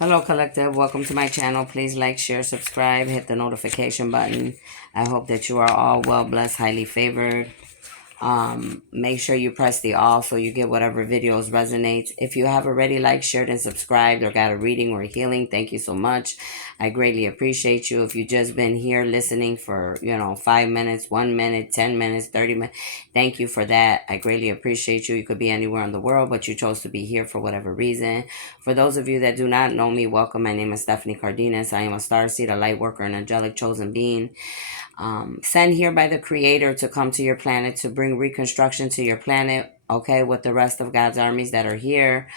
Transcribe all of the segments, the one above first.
Hello, collective. Welcome to my channel. Please like, share, subscribe, hit the notification button. I hope that you are all well blessed, highly favored. Make sure you press the all so you get whatever videos resonate. If you have already liked, shared, and subscribed or got a reading or healing, thank you so much. I greatly appreciate you. If you just been here listening for 5 minutes, 1 minute, 10 minutes, 30 minutes, thank you for that. I greatly appreciate you. You could be anywhere in the world, but you chose to be here for whatever reason. For those of you that do not know me, welcome. My name is Stephanie Cardenas. I am a starseed, a light worker, an angelic chosen being. Sent here by the creator to come to your planet to bring reconstruction to your planet, okay, with the rest of God's armies that are here,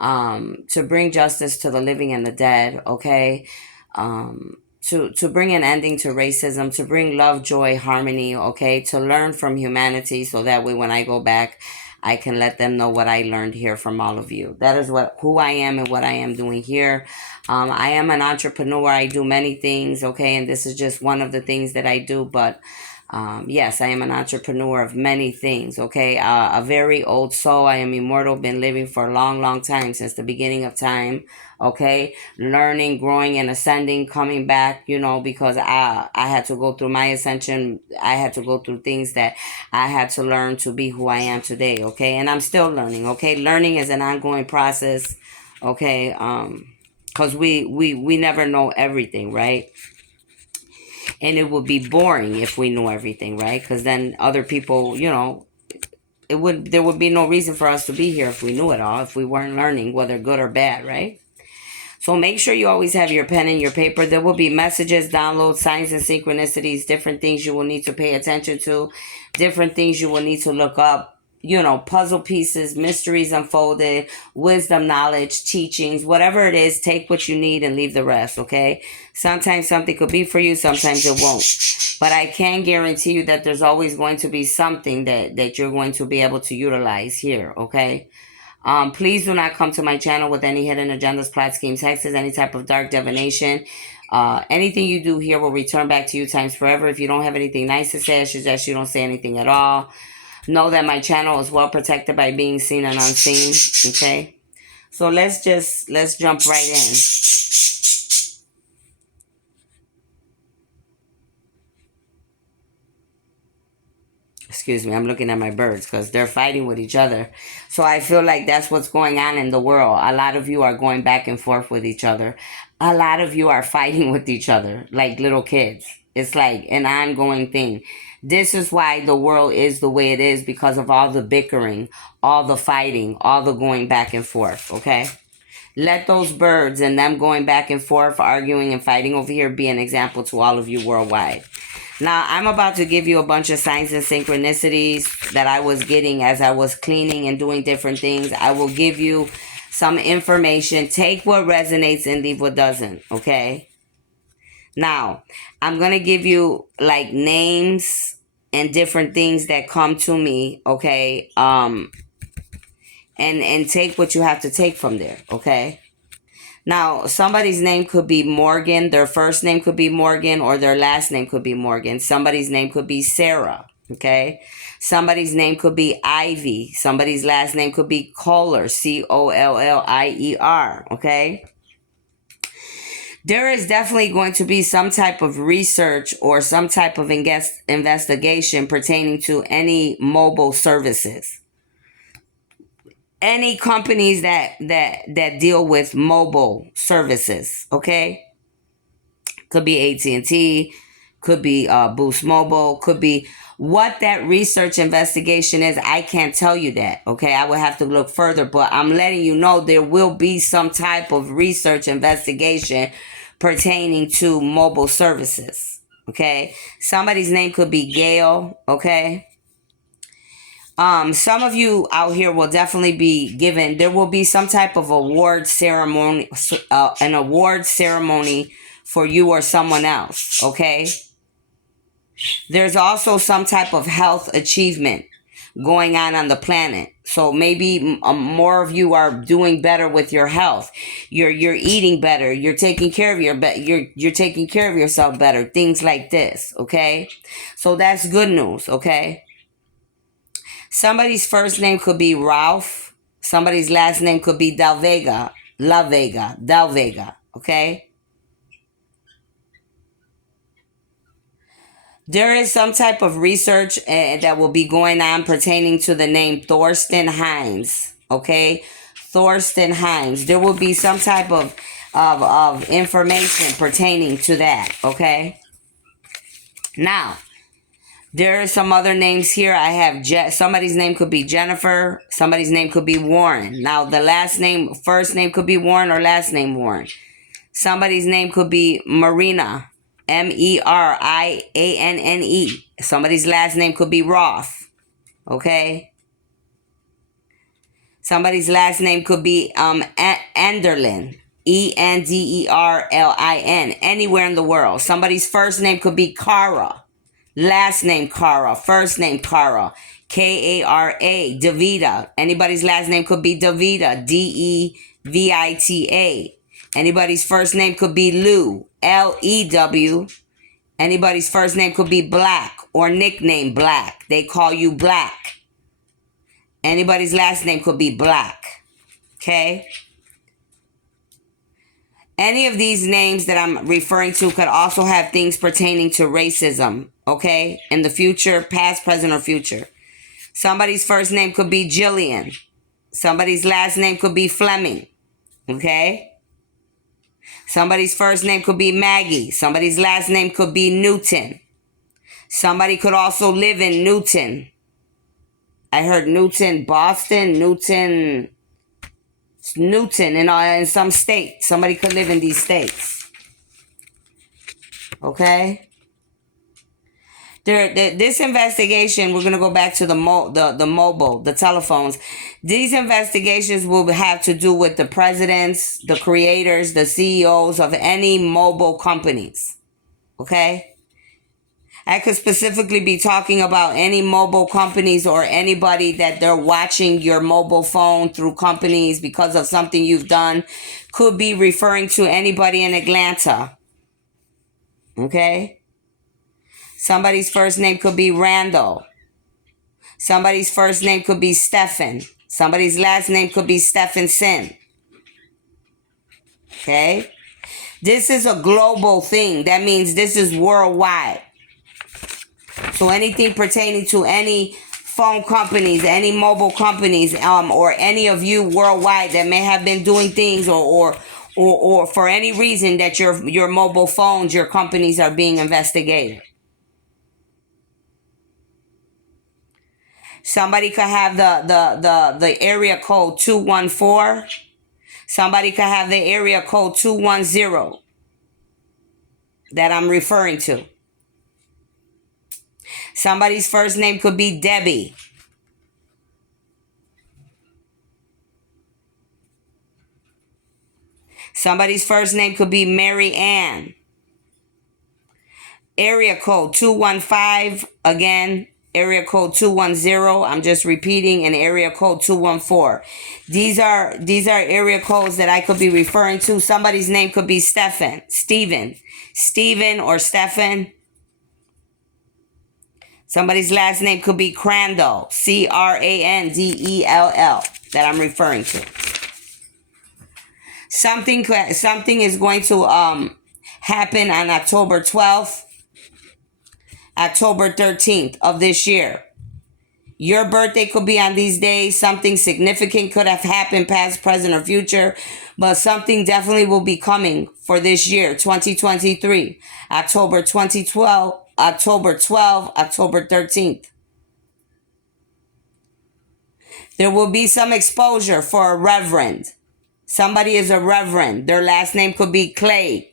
to bring justice to the living and the dead, okay, to bring an ending to racism, to bring love, joy, harmony, okay, to learn from humanity so that way when I go back, I can let them know what I learned here from all of you. That is who I am and what I am doing here. I am an entrepreneur. I do many things, okay, and this is just one of the things that I do. But yes, I am an entrepreneur of many things, okay. A very old soul. I am immortal. Been living for a long, long time, since the beginning of time. Okay, learning, growing, and ascending, coming back, because I had to go through my ascension. I had to go through things that I had to learn to be who I am today, okay? And I'm still learning, okay? Learning is an ongoing process, okay? Because we never know everything, right? And it would be boring if we knew everything, right? Because then other people, there would be no reason for us to be here if we knew it all, if we weren't learning, whether good or bad, right? So make sure you always have your pen and your paper. There will be messages, downloads, signs and synchronicities, different things you will need to pay attention to, different things you will need to look up, puzzle pieces, mysteries unfolded, wisdom, knowledge, teachings, whatever it is, take what you need and leave the rest, okay? Sometimes something could be for you, sometimes it won't. But I can guarantee you that there's always going to be something that you're going to be able to utilize here, okay? Please do not come to my channel with any hidden agendas, plot schemes, hexes, any type of dark divination. Anything you do here will return back to you times forever. If you don't have anything nice to say, I suggest you don't say anything at all. Know that my channel is well protected by being seen and unseen. Okay? So let's jump right in. Excuse me, I'm looking at my birds because they're fighting with each other. So I feel like that's what's going on in the world. A lot of you are going back and forth with each other. A lot of you are fighting with each other like little kids. It's like an ongoing thing. This is why the world is the way it is, because of all the bickering, all the fighting, all the going back and forth, okay? Let those birds and them going back and forth, arguing and fighting over here be an example to all of you worldwide. Now, I'm about to give you a bunch of signs and synchronicities that I was getting as I was cleaning and doing different things. I will give you some information. Take what resonates and leave what doesn't, okay? Now, I'm going to give you like names and different things that come to me, okay? And take what you have to take from there, okay? Now, somebody's name could be Morgan. Their first name could be Morgan, or their last name could be Morgan. Somebody's name could be Sarah, okay? Somebody's name could be Ivy. Somebody's last name could be Kohler, Collier, okay? There is definitely going to be some type of research or some type of investigation pertaining to any mobile services. Any companies that deal with mobile services, okay? Could be AT&T, could be Boost Mobile, could be what that research investigation is. I can't tell you that, okay? I would have to look further, but I'm letting you know there will be some type of research investigation pertaining to mobile services, okay? Somebody's name could be Gail, okay? Some of you out here will definitely be given, there will be some type of award ceremony, an award ceremony for you or someone else, okay? There's also some type of health achievement going on the planet. So maybe more of you are doing better with your health. You're eating better. You're taking care of you're taking care of yourself better. Things like this, okay? So that's good news, okay? Somebody's first name could be Ralph. Somebody's last name could be Del Vega. La Vega, Del Vega, okay? There is some type of research that will be going on pertaining to the name Thorsten Hines, okay? Thorsten Hines. There will be some type of information pertaining to that, okay? Now, there are some other names here. I have somebody's name could be Jennifer. Somebody's name could be Warren. Now, the last name, first name could be Warren or last name Warren. Somebody's name could be Marina. Merianne. Somebody's last name could be Roth. Okay? Somebody's last name could be Enderlin. Enderlin. Anywhere in the world. Somebody's first name could be Kara. Last name Kara. First name Kara. Kara. Davida. Anybody's last name could be Davida. Devita. Anybody's first name could be Lew. Lew. Anybody's first name could be Black or nickname Black. They call you Black. Anybody's last name could be Black. Okay? Any of these names that I'm referring to could also have things pertaining to racism. Okay? In the future, past, present, or future. Somebody's first name could be Jillian. Somebody's last name could be Fleming. Okay? Somebody's first name could be Maggie. Somebody's last name could be Newton. Somebody could also live in Newton. I heard Newton, Boston, Newton in some state. Somebody could live in these states. Okay? This investigation, we're going to go back to the mobile, the telephones. These investigations will have to do with the presidents, the creators, the CEOs of any mobile companies. Okay? I could specifically be talking about any mobile companies or anybody that they're watching your mobile phone through companies because of something you've done. Could be referring to anybody in Atlanta. Okay? Somebody's first name could be Randall. Somebody's first name could be Stephen. Somebody's last name could be Stephenson. Okay? This is a global thing. That means this is worldwide. So anything pertaining to any phone companies, any mobile companies, or any of you worldwide that may have been doing things or for any reason that your mobile phones, your companies are being investigated. Somebody could have the area code 214. Somebody could have the area code 210 that I'm referring to. Somebody's first name could be Debbie. Somebody's first name could be Mary Ann. Area code 215 again. Area code 210. I'm just repeating, and area code 214. These are area codes that I could be referring to. Somebody's name could be Stephen or Stephen. Somebody's last name could be Crandall, Crandell, that I'm referring to. Something is going to happen on October 12th. October 13th of this year. Your birthday could be on these days. Something significant could have happened, past, present, or future. But something definitely will be coming for this year, 2023. October 2012, October 12th, October 13th. There will be some exposure for a reverend. Somebody is a reverend. Their last name could be Clay.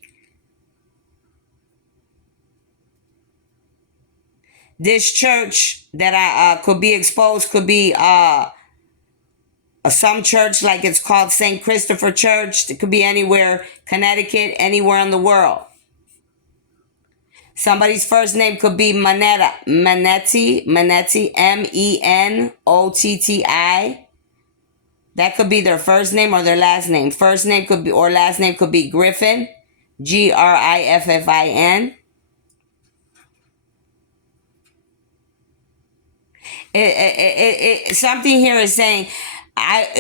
This church that I could be exposed could be some church like it's called St. Christopher Church. It could be anywhere, Connecticut, anywhere in the world. Somebody's first name could be Manetti, Menotti. That could be their first name or their last name. First name could be or last name could be Griffin, Griffin. Something here is saying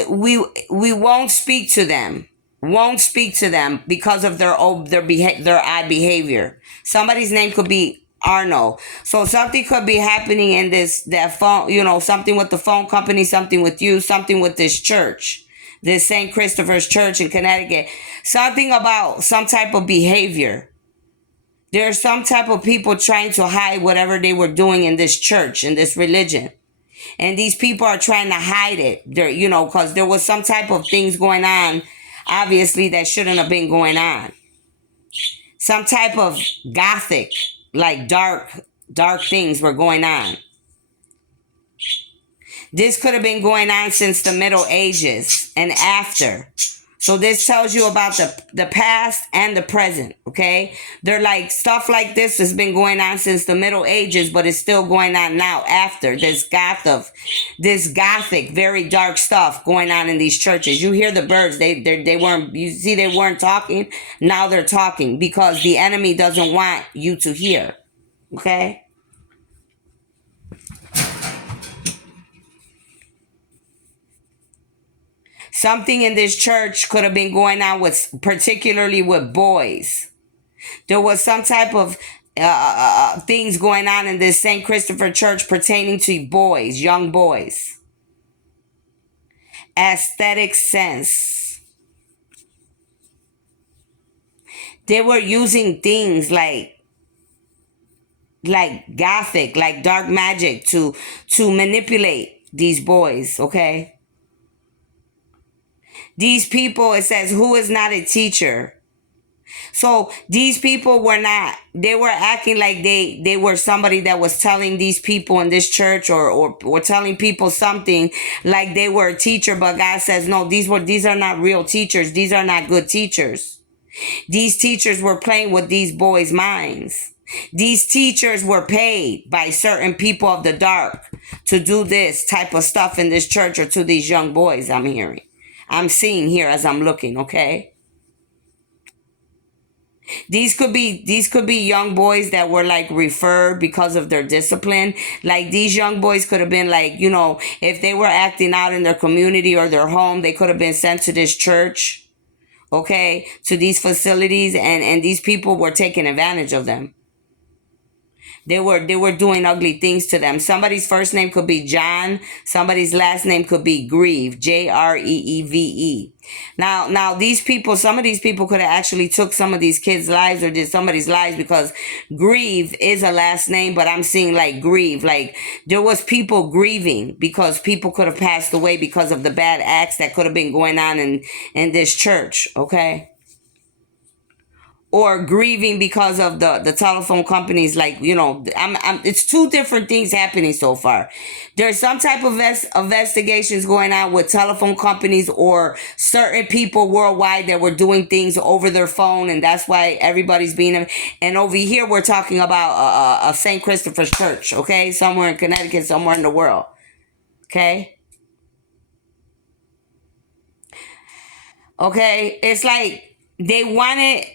we won't speak to them. won't speak to them because of their odd behavior. Somebody's name could be Arno. So something could be happening in that phone, something with the phone company, something with you, something with this church, this St. Christopher's Church in Connecticut. Something about some type of behavior. There's some type of people trying to hide whatever they were doing in this church, in this religion. And these people are trying to hide it. Because there was some type of things going on, obviously, that shouldn't have been going on. Some type of gothic, like dark things were going on. This could have been going on since the Middle Ages and after. So this tells you about the past and the present, okay? They're like, stuff like this has been going on since the Middle Ages, but it's still going on now after. This gothic, very dark stuff going on in these churches. You hear the birds, they weren't talking. Now they're talking because the enemy doesn't want you to hear, okay? Something in this church could have been going on particularly with boys. There was some type of things going on in this St. Christopher Church pertaining to boys, young boys. Aesthetic sense. They were using things like gothic, like dark magic to manipulate these boys, okay? These people, it says, who is not a teacher? So these people they were acting like they were somebody that was telling these people in this church or telling people something like they were a teacher, but God says, no, these are not real teachers. These are not good teachers. These teachers were playing with these boys' minds. These teachers were paid by certain people of the dark to do this type of stuff in this church or to these young boys I'm seeing here as I'm looking, okay? These could be young boys that were like referred because of their discipline. Like these young boys could have been like, if they were acting out in their community or their home, they could have been sent to this church, okay, to these facilities, and these people were taking advantage of them. They were doing ugly things to them. Somebody's first name could be John. Somebody's last name could be Grieve, Greeve. Now, some of these people could have actually took some of these kids' lives or did somebody's lives because Grieve is a last name, but I'm seeing like grieve. Like there was people grieving because people could have passed away because of the bad acts that could have been going on in this church, okay? Or grieving because of the telephone companies, it's two different things happening so far. There's some type of investigations going on with telephone companies or certain people worldwide that were doing things over their phone, and that's why everybody's being. And over here, we're talking about a St. Christopher's Church, okay, somewhere in Connecticut, somewhere in the world, okay. Okay, it's like they wanted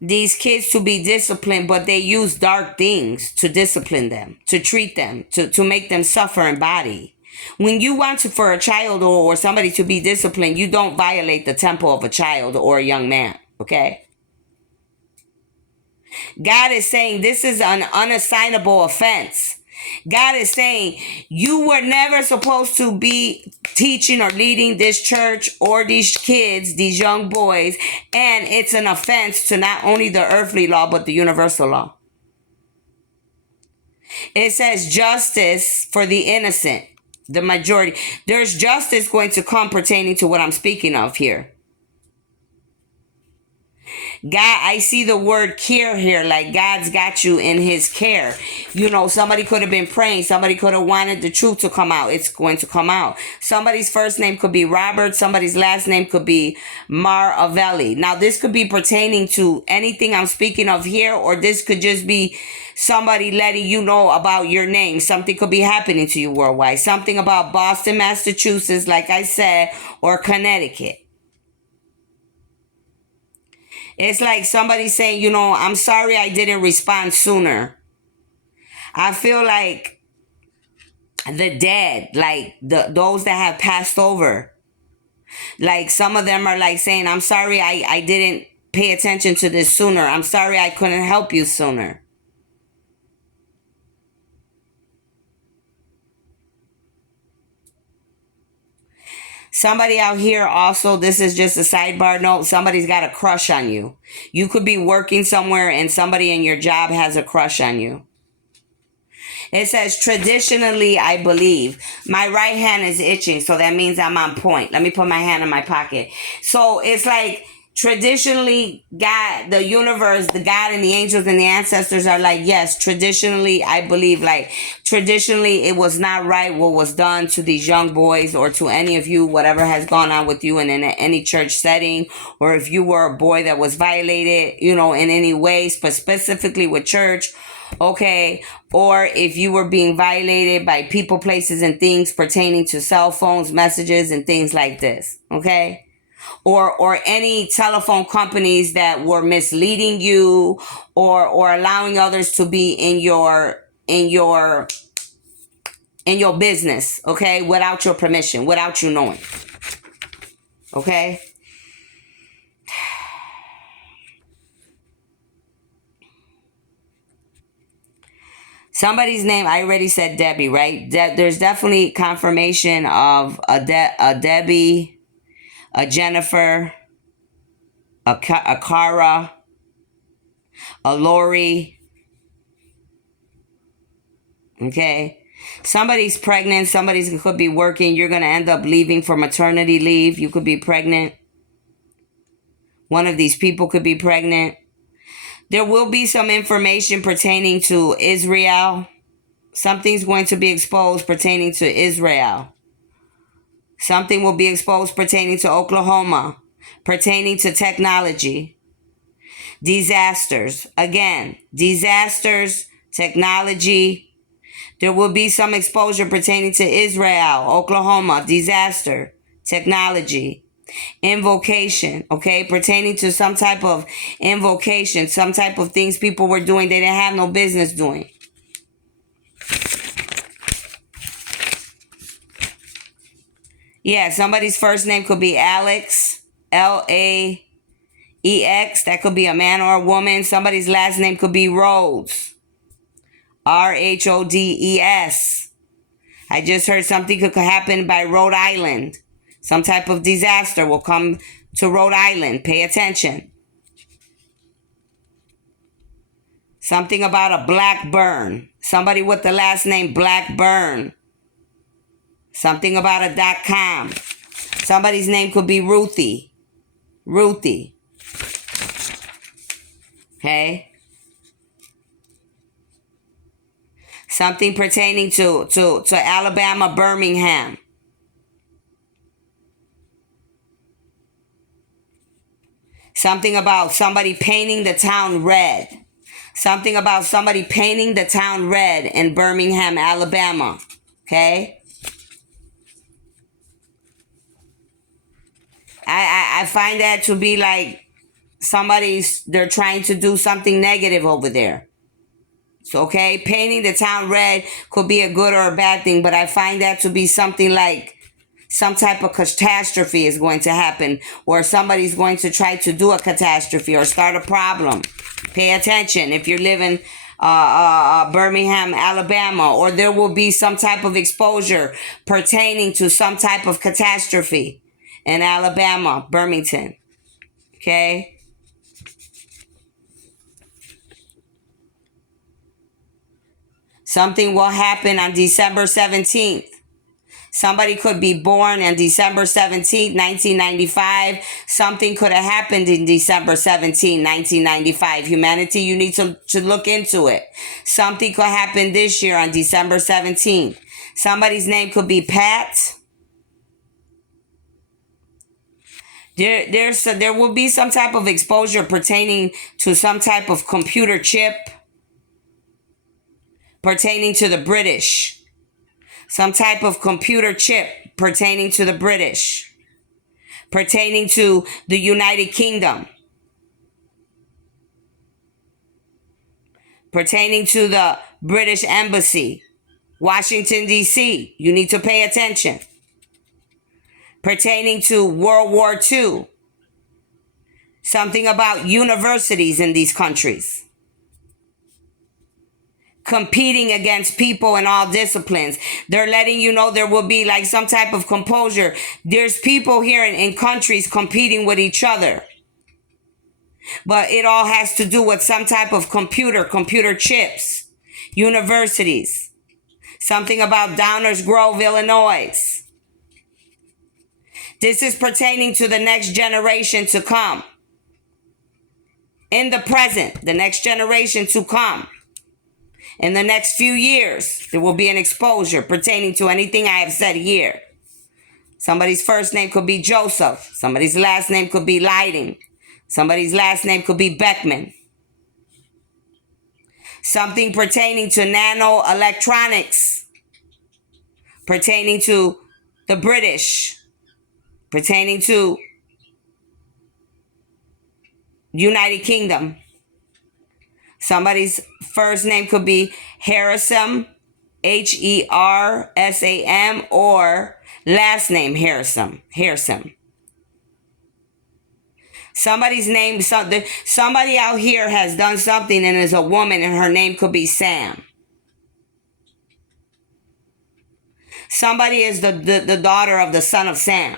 these kids to be disciplined, but they use dark things to discipline them, to treat them, to make them suffer in body. When you want for a child or somebody to be disciplined, you don't violate the temple of a child or a young man, okay? God is saying this is an unassignable offense. God is saying you were never supposed to be teaching or leading this church or these kids, these young boys, and it's an offense to not only the earthly law but the universal law. It says justice for the innocent, the majority. There's justice going to come pertaining to what I'm speaking of here. God, I see the word care here, like God's got you in his care. Somebody could have been praying. Somebody could have wanted the truth to come out. It's going to come out. Somebody's first name could be Robert. Somebody's last name could be Maravelli. Now, this could be pertaining to anything I'm speaking of here, or this could just be somebody letting you know about your name. Something could be happening to you worldwide. Something about Boston, Massachusetts, like I said, or Connecticut. It's like somebody saying, I'm sorry I didn't respond sooner. I feel like the dead, like those that have passed over, Like some of them are like saying, I'm sorry I didn't pay attention to this sooner. I'm sorry I couldn't help you sooner. Somebody out here also, this is just a sidebar note, somebody's got a crush on you. You could be working somewhere and somebody in your job has a crush on you. It says, traditionally, I believe. My right hand is itching, so that means I'm on point. Let me put my hand in my pocket. So it's like, traditionally, God, the universe, the God and the angels and the ancestors are like, yes, traditionally, I believe, like, traditionally, it was not right what was done to these young boys or to any of you, whatever has gone on with you in any church setting, or if you were a boy that was violated, in any way, specifically with church, okay, or if you were being violated by people, places, and things pertaining to cell phones, messages, and things like this, okay? Or any telephone companies that were misleading you or allowing others to be in your business, okay, without your permission, without you knowing. Okay? Somebody's name, I already said Debbie, right? There's definitely confirmation of a Debbie, a Jennifer, a Cara, a Lori. Okay? Somebody's pregnant. Somebody could be working. You're going to end up leaving for maternity leave. You could be pregnant. One of these people could be pregnant. There will be some information pertaining to Israel. Something's going to be exposed pertaining to Israel. Something will be exposed pertaining to Oklahoma, pertaining to technology. Disasters. Again, disasters, technology. There will be some exposure pertaining to Israel, Oklahoma, disaster, technology, invocation, okay, pertaining to some type of invocation, some type of things people were doing they didn't have no business doing. Yeah, somebody's first name could be Alex, Laex. That could be a man or a woman. Somebody's last name could be Rhodes, Rhodes. I just heard something could happen by Rhode Island. Some type of disaster will come to Rhode Island. Pay attention. Something about a Blackburn. Somebody with the last name Blackburn. Something about a .com. Somebody's name could be Ruthie. Okay? Something pertaining to Alabama, Birmingham. Something about somebody painting the town red. Something about somebody painting the town red in Birmingham, Alabama. Okay? I find that to be like they're trying to do something negative over there. So, okay, painting the town red could be a good or a bad thing, but I find that to be something like some type of catastrophe is going to happen, or somebody's going to try to do a catastrophe or start a problem. Pay attention if you're living Birmingham, Alabama, or there will be some type of exposure pertaining to some type of catastrophe in Alabama, Birmingham. Okay? Something will happen on December 17th. Somebody could be born on December 17th, 1995. Something could have happened in December 17th, 1995. Humanity, you need to look into it. Something could happen this year on December 17th. Somebody's name could be Pat. There will be some type of exposure pertaining to some type of computer chip pertaining to the British. Some type of computer chip pertaining to the British. Pertaining to the United Kingdom. Pertaining to the British Embassy. Washington, D.C. You need to pay attention. pertaining to World War II. Something about universities in these countries competing against people in all disciplines. They're letting you know there will be like some type of composure. There's people here in countries competing with each other. But it all has to do with some type of computer chips, universities. Something about Downers Grove, Illinois. This is pertaining to the next generation to come. In the present, the next generation to come. In the next few years, there will be an exposure pertaining to anything I have said here. Somebody's first name could be Joseph. Somebody's last name could be Lighting. Somebody's last name could be Beckman. Something pertaining to nanoelectronics. Pertaining to the British. Pertaining to United Kingdom. Somebody's first name could be Harrison, Hersam, or last name Harrison. Somebody's name, somebody out here has done something and is a woman and her name could be Sam. Somebody is the daughter of the son of Sam.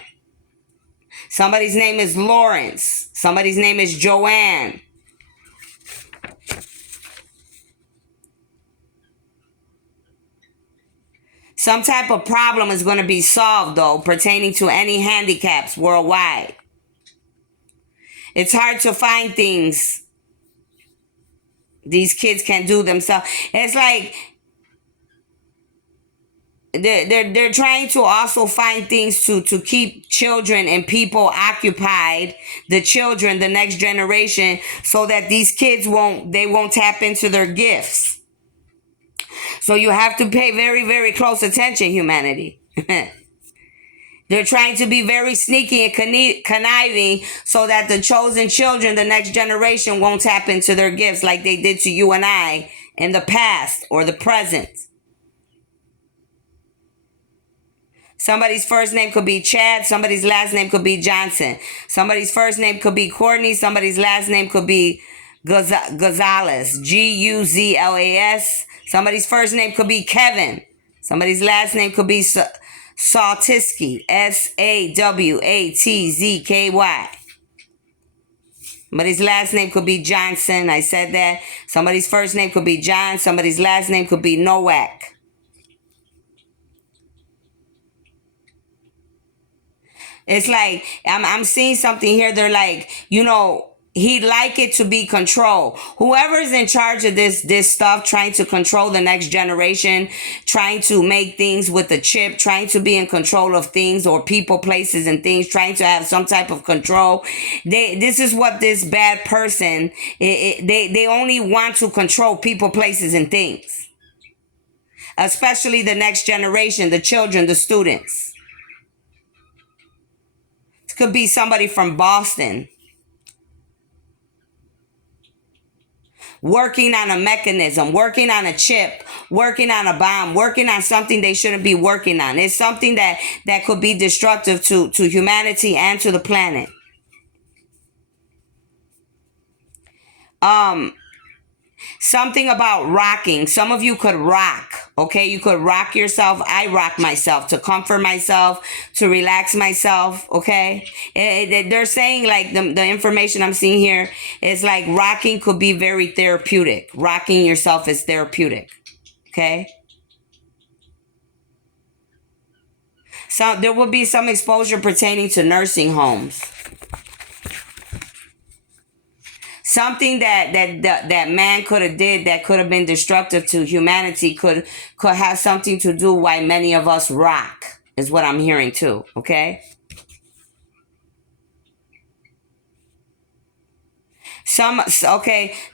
Somebody's name is Lawrence. Somebody's name is Joanne. Some type of problem is going to be solved, though, pertaining to any handicaps worldwide. It's hard to find things these kids can do themselves. It's like they're trying to also find things to keep children and people occupied, the children, the next generation, so that these kids won't tap into their gifts. So you have to pay very, very close attention, humanity. They're trying to be very sneaky and conniving so that the chosen children, the next generation, won't tap into their gifts like they did to you and I in the past or the present. Somebody's first name could be Chad. Somebody's last name could be Johnson. Somebody's first name could be Courtney. Somebody's last name could be Gonzalez. Guzlas. Somebody's first name could be Kevin. Somebody's last name could be Sawtzky. Sawtzky. Somebody's last name could be Johnson. I said that. Somebody's first name could be John. Somebody's last name could be Nowak. It's like, I'm seeing something here. They're like, he'd like it to be control. Whoever's in charge of this stuff, trying to control the next generation, trying to make things with a chip, trying to be in control of things or people, places, and things, trying to have some type of control. This is what this bad person, they only want to control people, places, and things. Especially the next generation, the children, the students. Could be somebody from Boston working on a mechanism, working on a chip, working on a bomb, working on something they shouldn't be working on. It's something that could be destructive to humanity and to the planet. Something about rocking. Some of you could rock. Okay, you could rock yourself. I rock myself to comfort myself, to relax myself. Okay, they're saying like the information I'm seeing here is like rocking could be very therapeutic. Rocking yourself is therapeutic. Okay. So there will be some exposure pertaining to nursing homes. Something that man could have did that could have been destructive to humanity could have something to do why many of us rock, is what I'm hearing too, okay?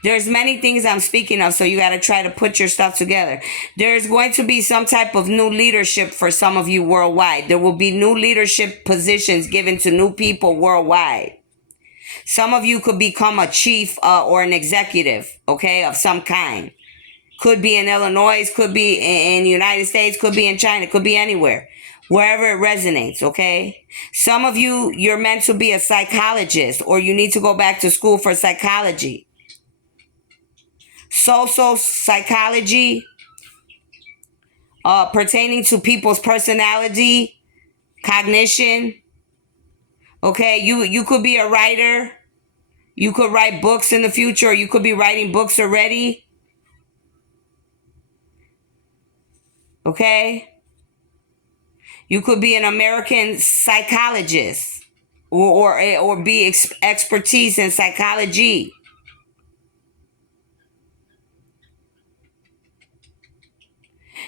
There's many things I'm speaking of, so you got to try to put your stuff together. There's going to be some type of new leadership for some of you worldwide. There will be new leadership positions given to new people worldwide. Some of you could become a chief or an executive, okay, of some kind. Could be in Illinois, could be in the United States, could be in China, could be anywhere. wherever it resonates, okay? Some of you, you're meant to be a psychologist, or you need to go back to school for psychology. Social psychology, pertaining to people's personality, cognition. Okay, you could be a writer. You could write books in the future, or you could be writing books already. Okay? You could be an American psychologist, or be expertise in psychology.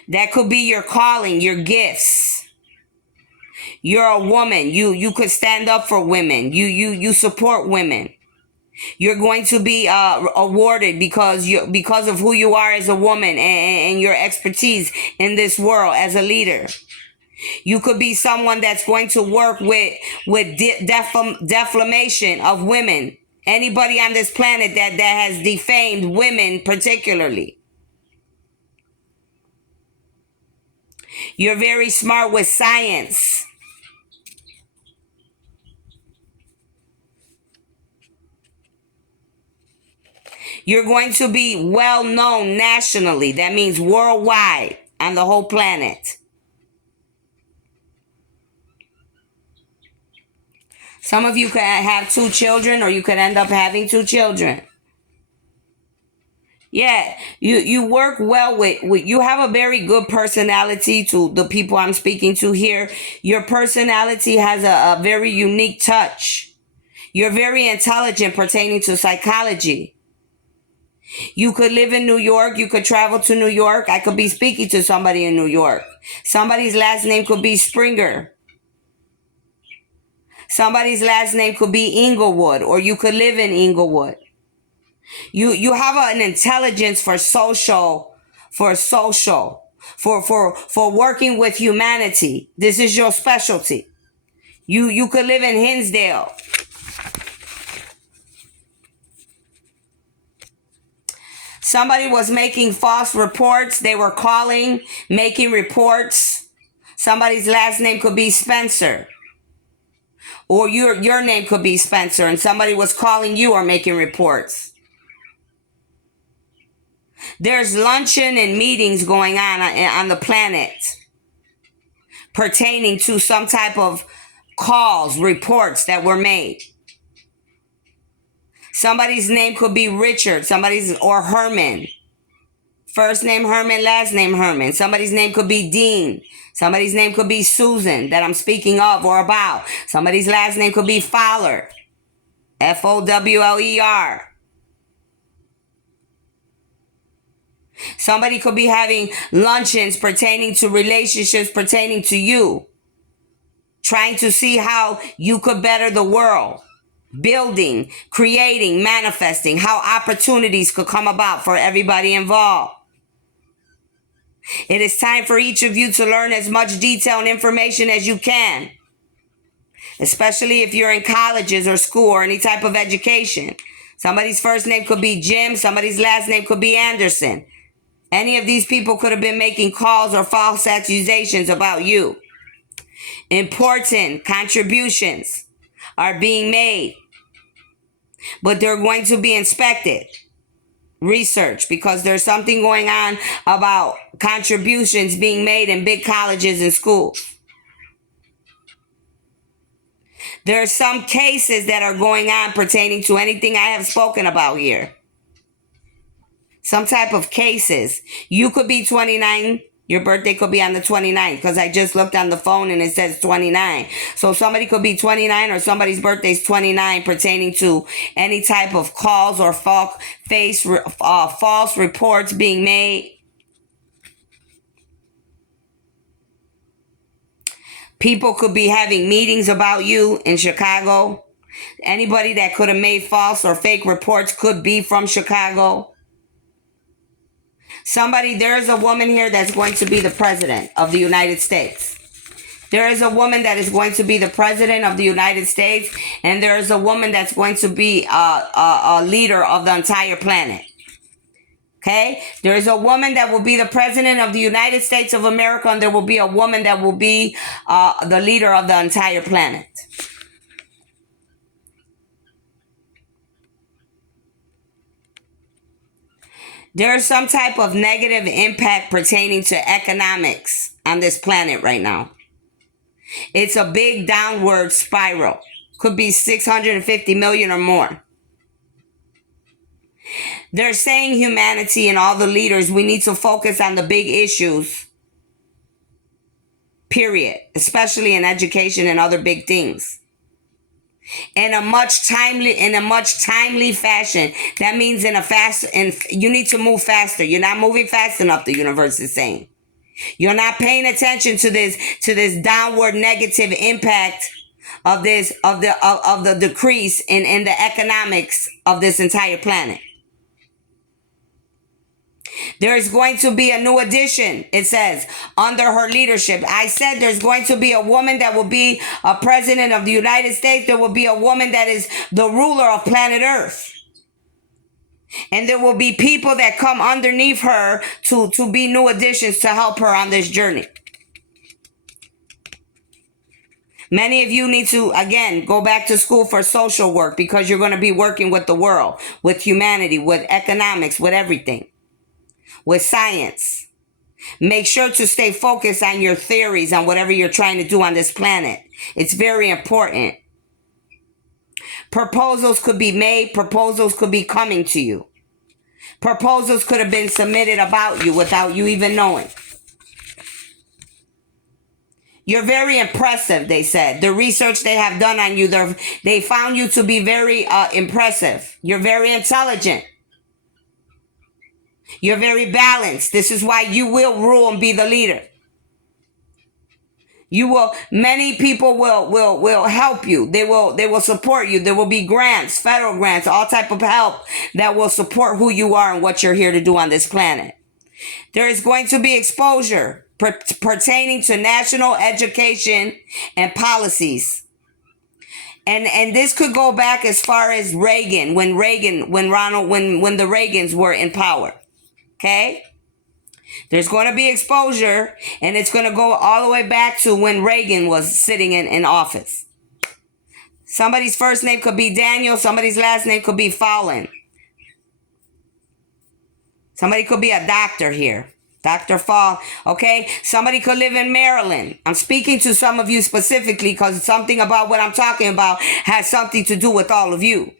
That could be your calling, your gifts. You're a woman. You could stand up for women. You support women. You're going to be awarded because of who you are as a woman, and your expertise in this world as a leader. You could be someone that's going to work with defamation of women. Anybody on this planet that has defamed women particularly. You're very smart with science. You're going to be well known nationally. That means worldwide, on the whole planet. Some of you could have 2 children, or you could end up having 2 children. Yeah, you work well with, you have a very good personality to the people I'm speaking to here. Your personality has a very unique touch. You're very intelligent pertaining to psychology. You could live in New York. You could travel to New York. I could be speaking to somebody in New York. Somebody's last name could be Springer. Somebody's last name could be Inglewood, or you could live in Inglewood. You have an intelligence for working with humanity. This is your specialty. You could live in Hinsdale. Somebody was making false reports. They were calling, making reports. Somebody's last name could be Spencer. Or your name could be Spencer, and somebody was calling you or making reports. There's luncheon and meetings going on the planet pertaining to some type of calls, reports that were made. Somebody's name could be Richard, or Herman. First name Herman, last name Herman. Somebody's name could be Dean. Somebody's name could be Susan, that I'm speaking of or about. Somebody's last name could be Fowler. Fowler. Somebody could be having luncheons pertaining to relationships pertaining to you. Trying to see how you could better the world. Building, creating, manifesting, how opportunities could come about for everybody involved. It is time for each of you to learn as much detail and information as you can. Especially if you're in colleges or school or any type of education. Somebody's first name could be Jim. Somebody's last name could be Anderson. Any of these people could have been making calls or false accusations about you. Important contributions are being made, but they're going to be inspected. Research, because there's something going on about contributions being made in big colleges and schools. There are some cases that are going on pertaining to anything I have spoken about here. Some type of cases. You could be 29. Your birthday could be on the 29th, because I just looked on the phone and it says 29. So somebody could be 29, or somebody's birthday is 29 pertaining to any type of calls or false reports being made. People could be having meetings about you in Chicago. Anybody that could have made false or fake reports could be from Chicago. There is a woman here that's going to be the president of the United States. There is a woman that is going to be the president of the United States, and there is a woman that's going to be a leader of the entire planet. Okay? There is a woman that will be the president of the United States of America, and there will be a woman that will be the leader of the entire planet. There is some type of negative impact pertaining to economics on this planet right now. It's a big downward spiral. Could be 650 million or more. They're saying humanity and all the leaders, we need to focus on the big issues, period, especially in education and other big things. In a much timely fashion. That means you need to move faster. You're not moving fast enough, the universe is saying. You're not paying attention to this downward negative impact of the decrease in the economics of this entire planet. There is going to be a new addition, it says, under her leadership. I said there's going to be a woman that will be a president of the United States. There will be a woman that is the ruler of planet Earth. And there will be people that come underneath her to be new additions to help her on this journey. Many of you need to, again, go back to school for social work because you're going to be working with the world, with humanity, with economics, with everything. With science. Make sure to stay focused on your theories, on whatever you're trying to do on this planet. It's very important. Proposals could be made. Proposals could be coming to you. Proposals could have been submitted about you without you even knowing. You're very impressive, they said. The research they have done on you, they found you to be very impressive. You're very intelligent. You're very balanced. This is why you will rule and be the leader. Many people will help you. They will support you. There will be grants, federal grants, all type of help that will support who you are and what you're here to do on this planet. There is going to be exposure pertaining to national education and policies. And this could go back as far as Reagan, when the Reagans were in power. Okay? There's going to be exposure, and it's going to go all the way back to when Reagan was sitting in office. Somebody's first name could be Daniel. Somebody's last name could be Fallon. Somebody could be a doctor here. Dr. Fall. Okay? Somebody could live in Maryland. I'm speaking to some of you specifically because something about what I'm talking about has something to do with all of you.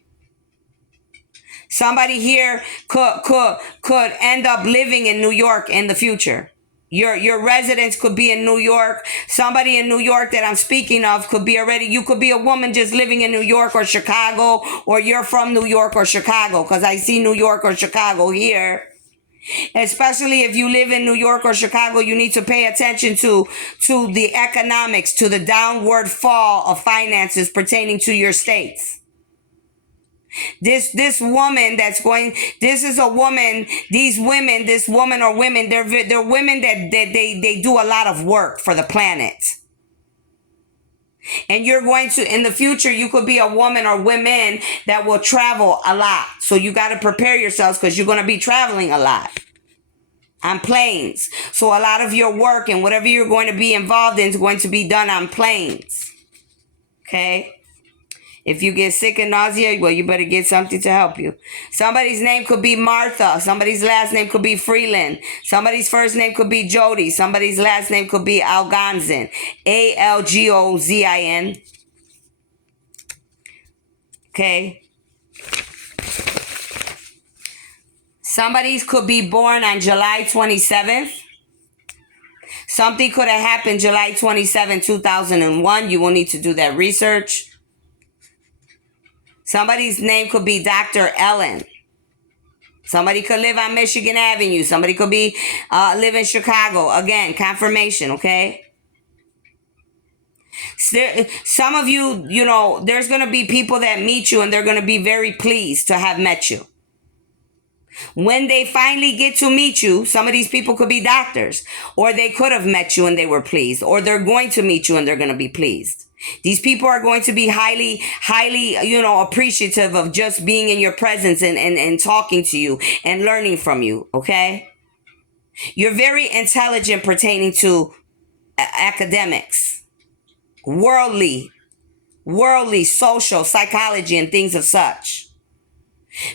Somebody here could end up living in New York in the future. Your residence could be in New York. Somebody in New York that I'm speaking of could be you could be a woman just living in New York or Chicago, or you're from New York or Chicago, because I see New York or Chicago here. Especially if you live in New York or Chicago, you need to pay attention to the economics, to the downward fall of finances pertaining to your states. This woman this woman or women, they're women that they do a lot of work for the planet. And you're going to, in the future, you could be a woman or women that will travel a lot. So you got to prepare yourselves because you're going to be traveling a lot on planes. So a lot of your work and whatever you're going to be involved in is going to be done on planes. Okay? If you get sick and nausea, well, you better get something to help you. Somebody's name could be Martha. Somebody's last name could be Freeland. Somebody's first name could be Jody. Somebody's last name could be Algonzin. Algozin. Okay. Somebody could be born on July 27th. Something could have happened July 27, 2001. You will need to do that research. Somebody's name could be Dr. Ellen. Somebody could live on Michigan Avenue. Somebody could be live in Chicago. Again, confirmation, okay? Some of you, there's going to be people that meet you and they're going to be very pleased to have met you. When they finally get to meet you, some of these people could be doctors, or they could have met you and they were pleased, or they're going to meet you and they're going to be pleased. These people are going to be highly, appreciative of just being in your presence and talking to you and learning from you, okay? You're very intelligent pertaining to academics, worldly, social, psychology, and things of such.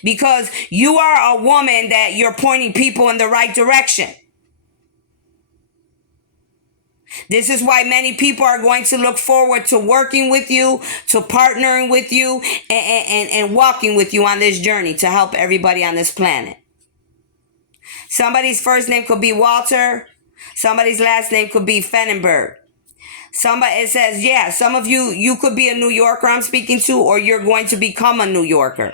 Because you are a woman that you're pointing people in the right direction. This is why many people are going to look forward to working with you, to partnering with you, and walking with you on this journey to help everybody on this planet. Somebody's first name could be Walter. Somebody's last name could be Fennenberg. It says, yeah, some of you could be a New Yorker I'm speaking to, or you're going to become a New Yorker.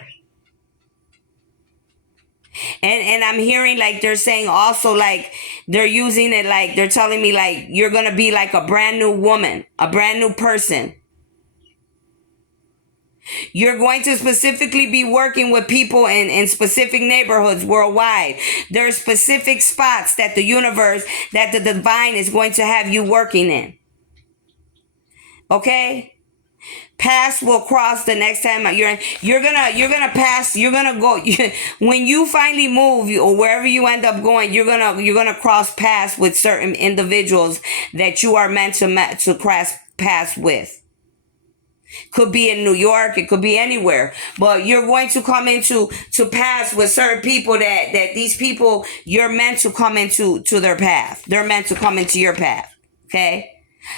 And I'm hearing like they're saying also like they're using it like they're telling me like you're going to be like a brand new woman, a brand new person. You're going to specifically be working with people in specific neighborhoods worldwide. There are specific spots that the universe, that the divine is going to have you working in. Okay? Paths will cross the next time you're gonna pass. You're gonna go when you finally move or wherever you end up going. You're gonna cross paths with certain individuals that you are meant to cross paths with. Could be in New York, it could be anywhere, but you're going to come into paths with certain people that these people you're meant to come into their path. They're meant to come into your path. Okay,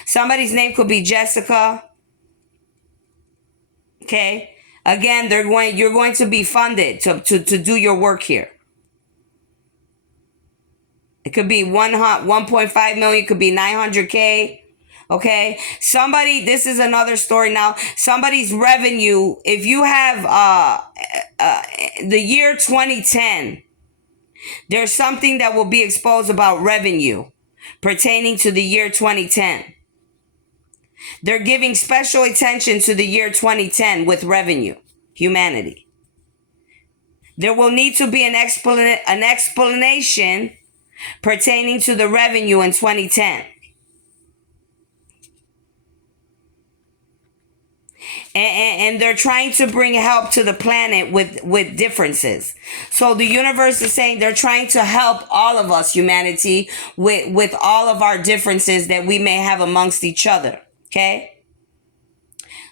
somebody's name could be Jessica. Okay. Again, you're going to be funded to do your work here. It could be 1.5 million, it could be 900K. Okay. This is another story now. Somebody's revenue, if you have the year 2010, there's something that will be exposed about revenue pertaining to the year 2010. They're giving special attention to the year 2010 with revenue, humanity. There will need to be an explanation pertaining to the revenue in 2010. And they're trying to bring help to the planet with differences. So the universe is saying they're trying to help all of us, humanity, with all of our differences that we may have amongst each other. Okay.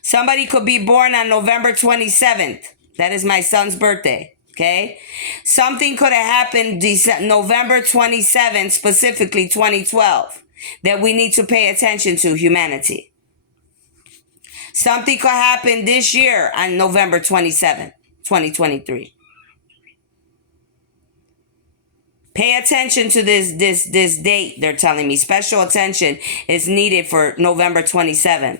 Somebody could be born on November 27th. That is my son's birthday. Okay. Something could have happened November 27th, specifically 2012, that we need to pay attention to, humanity. Something could happen this year on November 27th, 2023. Pay attention to this date, they're telling me. Special attention is needed for November 27th.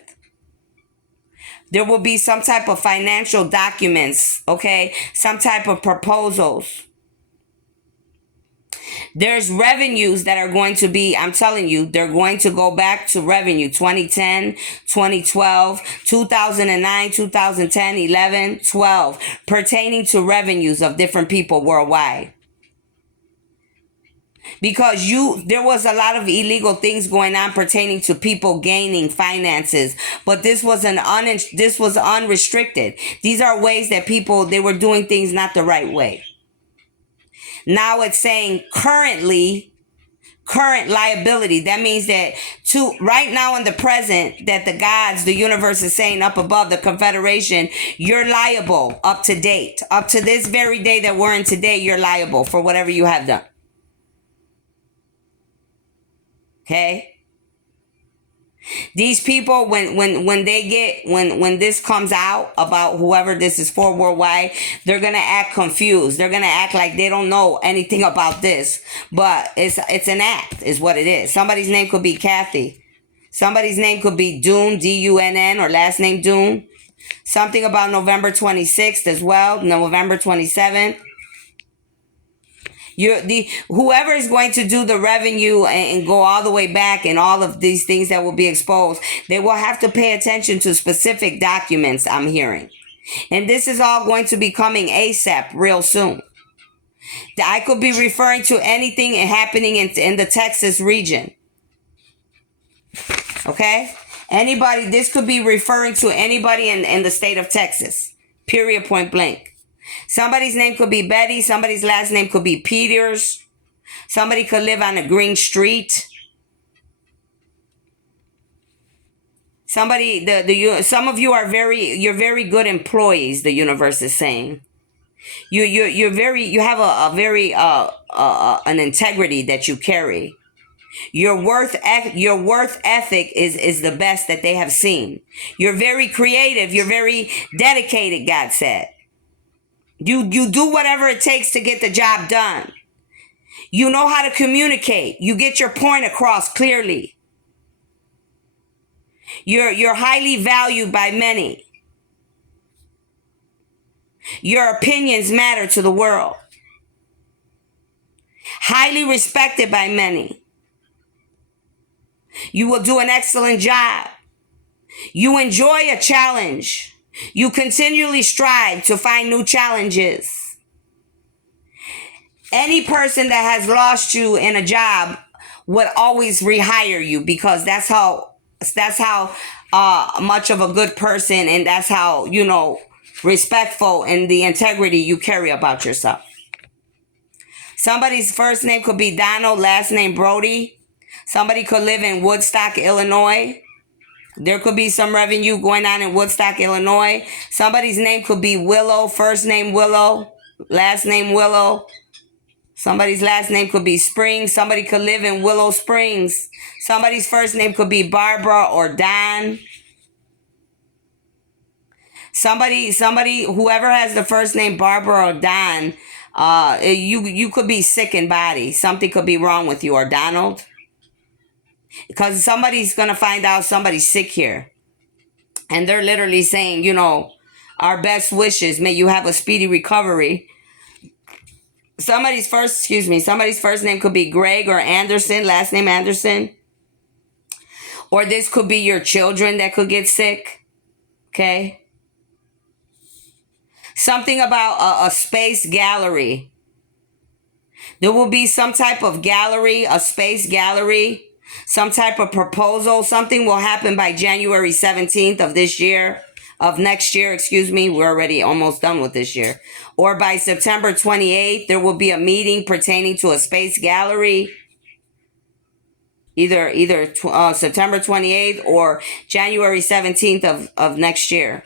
There will be some type of financial documents, okay? Some type of proposals. There's revenues that are going to be, I'm telling you, they're going to go back to revenue 2010, 2012, 2009, 2010, 11, 12, pertaining to revenues of different people worldwide. Because there was a lot of illegal things going on pertaining to people gaining finances, but this was unrestricted. These are ways that they were doing things not the right way. Now it's saying current liability. That means that right now in the present, that the gods, the universe is saying up above, the confederation, you're liable up to date. Up to this very day that we're in today, you're liable for whatever you have done. Okay. These people, when this comes out about whoever this is for worldwide, they're gonna act confused. They're gonna act like they don't know anything about this, but it's an act, is what it is. Somebody's name could be Kathy. Somebody's name could be Dune, D-U-N-N, or last name Dune. Something about November 26th as well, November 27th. Whoever is going to do the revenue and go all the way back and all of these things that will be exposed, they will have to pay attention to specific documents, I'm hearing. And this is all going to be coming ASAP real soon. I could be referring to anything happening in the Texas region. Okay? Anybody, this could be referring to anybody in the state of Texas. Period, point blank. Somebody's name could be Betty. Somebody's last name could be Peters. Somebody could live on a green street. Somebody, some of you are you're very good employees. The universe is saying you have a very an integrity that you carry. Your worth ethic is the best that they have seen. You're very creative. You're very dedicated. God said, you do whatever it takes to get the job done. You know how to communicate. You get your point across clearly. You're highly valued by many. Your opinions matter to the world. Highly respected by many. You will do an excellent job. You enjoy a challenge. You continually strive to find new challenges. Any person that has lost you in a job would always rehire you, because that's how much of a good person, and that's how, respectful and the integrity you carry about yourself. Somebody's first name could be Donald, last name Brody. Somebody could live in Woodstock, Illinois. There could be some revenue going on in Woodstock, Illinois. Somebody's name could be Willow, first name Willow, last name Willow. Somebody's last name could be Springs. Somebody could live in Willow Springs. Somebody's first name could be Barbara or Don. Somebody, whoever has the first name Barbara or Don, you could be sick in body. Something could be wrong with you, or Donald. Because somebody's going to find out somebody's sick here. And they're literally saying, our best wishes. May you have a speedy recovery. Somebody's first name could be Greg or Anderson, last name Anderson. Or this could be your children that could get sick. Okay. Something about a space gallery. There will be some type of gallery, a space gallery, some type of proposal. Something will happen by January 17th of next year, We're already almost done with this year. Or by September 28th, there will be a meeting pertaining to a space gallery. Either September 28th or January 17th of next year.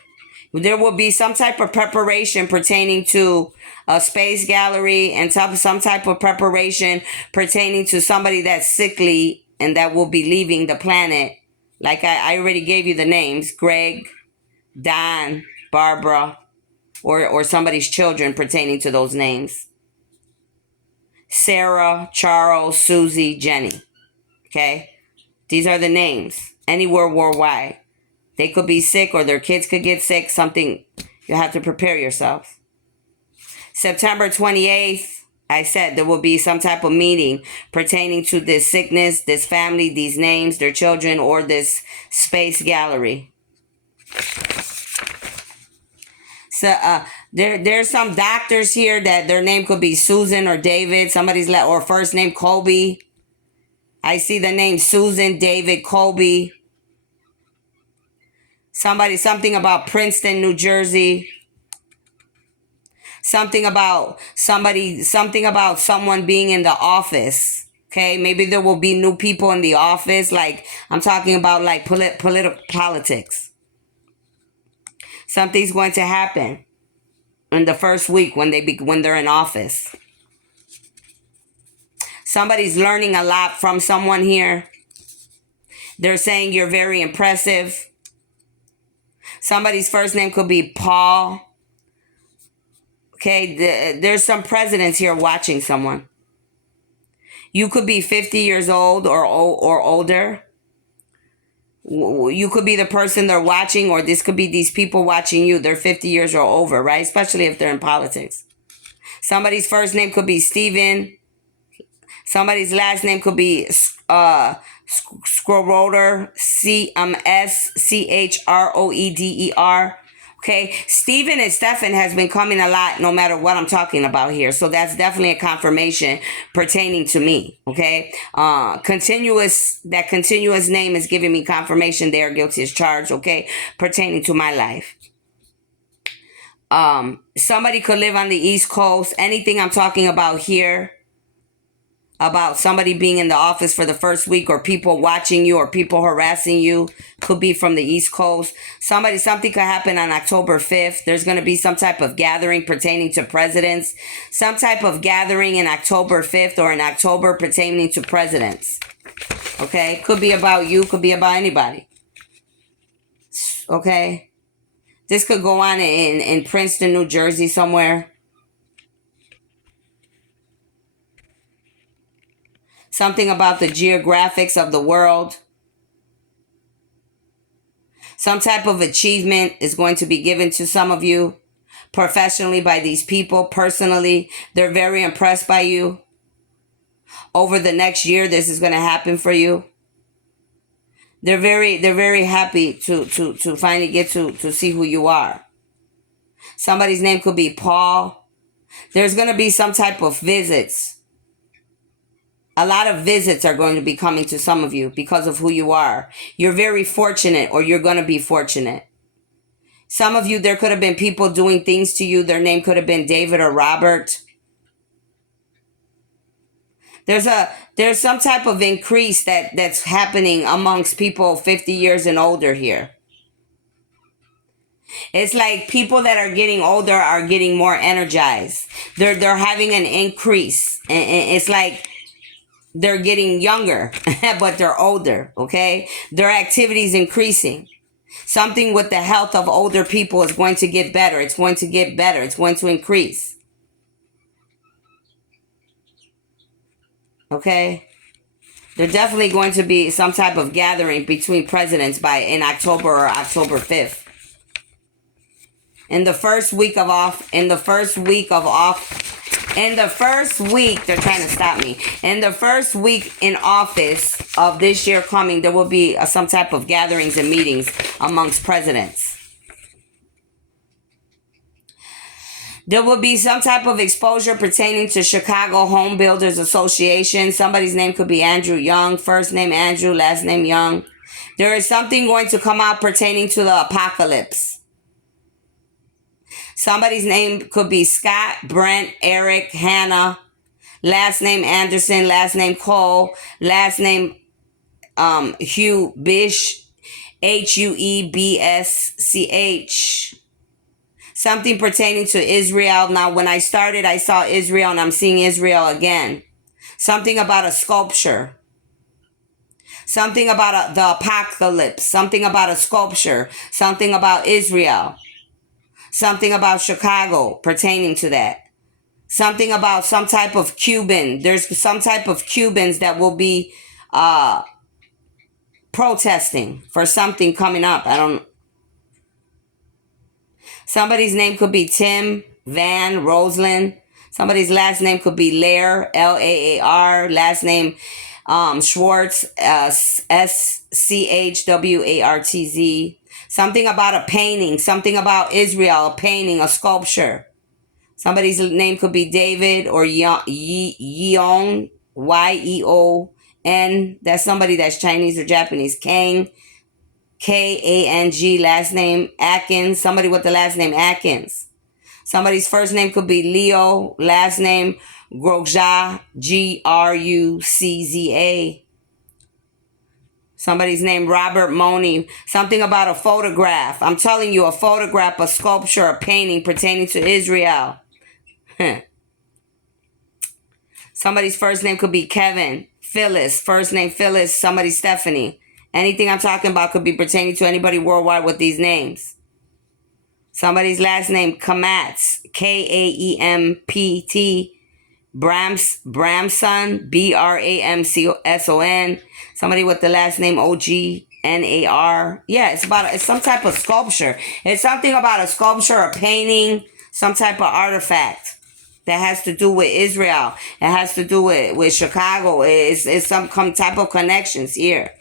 There will be some type of preparation pertaining to a space gallery, and some type of preparation pertaining to somebody that's sickly and that will be leaving the planet. Like I already gave you the names: Greg, Don, Barbara, or somebody's children pertaining to those names. Sarah, Charles, Susie, Jenny. Okay? These are the names. Anywhere worldwide. They could be sick, or their kids could get sick. Something, you have to prepare yourself. September 28th, I said there will be some type of meeting pertaining to this sickness, this family, these names, their children, or this space gallery. So there's some doctors here that their name could be Susan or David. Somebody's or first name Colby. I see the name Susan, David, Colby. Something about Princeton, New Jersey. Something about someone being in the office. Okay, maybe there will be new people in the office. Like, I'm talking about like politics. Something's going to happen in the first week when they're in office. Somebody's learning a lot from someone here. They're saying you're very impressive. Somebody's first name could be Paul. Okay, there's some presidents here watching someone. You could be 50 years old or older. You could be the person they're watching, or this could be these people watching you. They're 50 years or over, right? Especially if they're in politics. Somebody's first name could be Stephen. Somebody's last name could be Schroeder, CMSCHROEDER, Okay, Stephen and Stephen has been coming a lot no matter what I'm talking about here. So that's definitely a confirmation pertaining to me. Okay, that continuous name is giving me confirmation they are guilty as charged. Okay, pertaining to my life. Somebody could live on the East Coast. Anything I'm talking about here, about somebody being in the office for the first week, or people watching you, or people harassing you, could be from the East Coast. Something could happen on October 5th. There's going to be some type of gathering pertaining to presidents. Some type of gathering in October 5th or in October pertaining to presidents. Okay? Could be about you, could be about anybody. Okay? This could go on in Princeton, New Jersey somewhere. Something about the geographics of the world. Some type of achievement is going to be given to some of you professionally by these people. Personally, they're very impressed by you. Over the next year, this is going to happen for you. They're very happy to finally get to see who you are. Somebody's name could be Paul. There's going to be some type of visits. A lot of visits are going to be coming to some of you because of who you are. You're very fortunate, or you're going to be fortunate. Some of you, there could have been people doing things to you. Their name could have been David or Robert. There's some type of increase that's happening amongst people 50 years and older here. It's like people that are getting older are getting more energized. They're having an increase. And it's like they're getting younger, but they're older, okay? Their activity's increasing. Something with the health of older people is going to get better. It's going to get better. It's going to increase. Okay? There's definitely going to be some type of gathering between presidents in October or October 5th. In the first week, they're trying to stop me. In the first week in office of this year coming, there will be some type of gatherings and meetings amongst presidents. There will be some type of exposure pertaining to Chicago Home Builders Association. Somebody's name could be Andrew Young. First name Andrew, last name Young. There is something going to come out pertaining to the apocalypse. Somebody's name could be Scott, Brent, Eric, Hannah. Last name Anderson, last name Cole, last name Hugh Bish, Huebschch. Something pertaining to Israel. Now, when I started, I saw Israel, and I'm seeing Israel again. Something about a sculpture. Something about the apocalypse. Something about a sculpture. Something about Israel. Something about Chicago pertaining to that. Something about some type of Cuban. There's some type of Cubans that will be protesting for something coming up. Somebody's name could be Tim, Van, Roseland. Somebody's last name could be Lair, Laar. Last name Schwartz, Schwartz. Something about a painting. Something about Israel, a painting, a sculpture. Somebody's name could be David or Yeon, Yeon. That's somebody that's Chinese or Japanese. Kang, Kang. Last name Atkins. Somebody with the last name Atkins. Somebody's first name could be Leo. Last name Grukza, Grucza. Somebody's name Robert Money. Something about a photograph. I'm telling you, a photograph, a sculpture, a painting pertaining to Israel. Somebody's first name could be Kevin. Phyllis. First name Phyllis. Somebody Stephanie. Anything I'm talking about could be pertaining to anybody worldwide with these names. Somebody's last name Kamatz. Kaempt. Bramson. Bramson. Somebody with the last name Ognar. Yeah, it's some type of sculpture. It's something about a sculpture, a painting, some type of artifact that has to do with Israel. It has to do with Chicago. It's some type of connections here.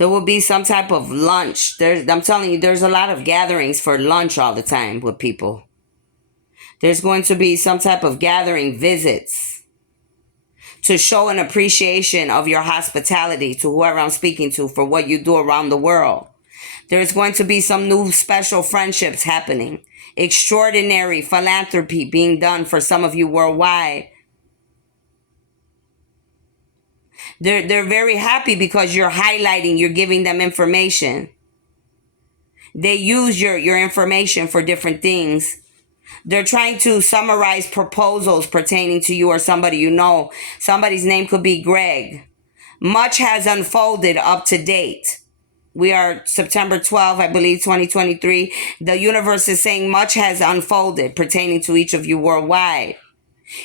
There will be some type of lunch. I'm telling you, there's a lot of gatherings for lunch all the time with people. There's going to be some type of gathering visits to show an appreciation of your hospitality to whoever I'm speaking to for what you do around the world. There's going to be some new special friendships happening. Extraordinary philanthropy being done for some of you worldwide. They're very happy because you're highlighting, you're giving them information. They use your information for different things. They're trying to summarize proposals pertaining to you or somebody you know. Somebody's name could be Greg. Much has unfolded up to date. We are September 12th, I believe, 2023. The universe is saying much has unfolded pertaining to each of you worldwide.